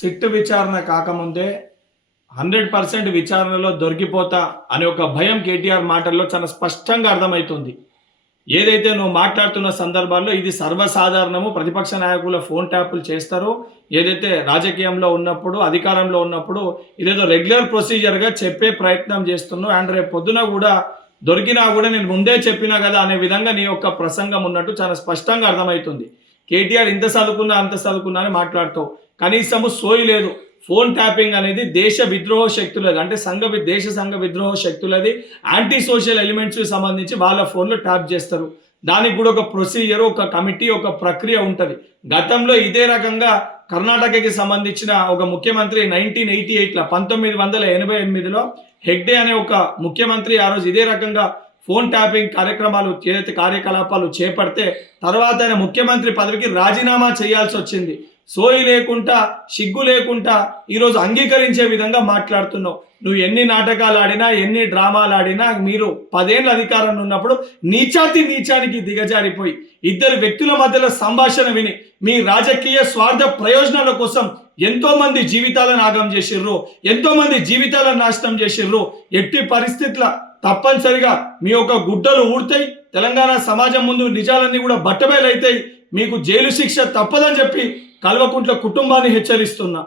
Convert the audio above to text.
SIT విచారణ కాకముందే 100% విచారణలో దొరికిపోతా అనే ఒక భయం కేటీఆర్ మాటల్లో చాలా స్పష్టంగా అర్థమవుతుంది. ఏదైతే నువ్వు మాట్లాడుతున్న సందర్భాల్లో ఇది సర్వసాధారణము. ప్రతిపక్ష నాయకుల ఫోన్ ట్యాపులు చేస్తారు. ఏదైతే రాజకీయంలో ఉన్నప్పుడు, అధికారంలో ఉన్నప్పుడు ఇదేదో రెగ్యులర్ ప్రొసీజర్గా చెప్పే ప్రయత్నం చేస్తున్నావు. అండ్ రేపు పొద్దున కూడా దొరికినా కూడా నేను ముందే చెప్పినా కదా అనే విధంగా నీ యొక్క ప్రసంగం ఉన్నట్టు చాలా స్పష్టంగా అర్థమవుతుంది. కేటీఆర్ ఇంత చదువుకున్నా అంత చదువుకున్నా అని మాట్లాడుతావు. కనీసము సోయి లేదు. ఫోన్ ట్యాపింగ్ అనేది దేశ విద్రోహ శక్తులది, అంటే దేశ సంఘ విద్రోహ శక్తులది. యాంటీ సోషల్ ఎలిమెంట్స్కి సంబంధించి వాళ్ళ ఫోన్లో ట్యాప్ చేస్తారు. దానికి కూడా ఒక ప్రొసీజర్, ఒక కమిటీ, ఒక ప్రక్రియ ఉంటుంది. గతంలో ఇదే రకంగా కర్ణాటకకి సంబంధించిన ఒక ముఖ్యమంత్రి 1988లో 1988లో హెగ్డే అనే ఒక ముఖ్యమంత్రి ఆ రోజు ఇదే రకంగా ఫోన్ ట్యాపింగ్ కార్యకలాపాలు చేపడితే తర్వాత ఆయన ముఖ్యమంత్రి పదవికి రాజీనామా చేయాల్సి వచ్చింది. సోయి లేకుండా, సిగ్గు లేకుండా ఈరోజు అంగీకరించే విధంగా మాట్లాడుతున్నావు. నువ్వు ఎన్ని నాటకాలు ఆడినా, ఎన్ని డ్రామాలు ఆడినా, మీరు 10 ఏళ్ళ అధికారంలో ఉన్నప్పుడు నీచానికి దిగజారిపోయి ఇద్దరు వ్యక్తుల మధ్యలో సంభాషణ విని మీ రాజకీయ స్వార్థ ప్రయోజనాల కోసం ఎంతో మంది జీవితాలను ఆగం చేసిర్రు, ఎంతో మంది జీవితాలను నాశనం చేసిర్రు. ఎట్టి పరిస్థితుల తప్పనిసరిగా మీ యొక్క గుడ్డలు ఊడతాయి. తెలంగాణ సమాజం ముందు నిజాలన్నీ కూడా బట్టబయలైతాయి. మీకు జైలు శిక్ష తప్పదని చెప్పి కల్వకుంట్ల కుటుంబాన్ని హెచ్చరిస్తున్నా.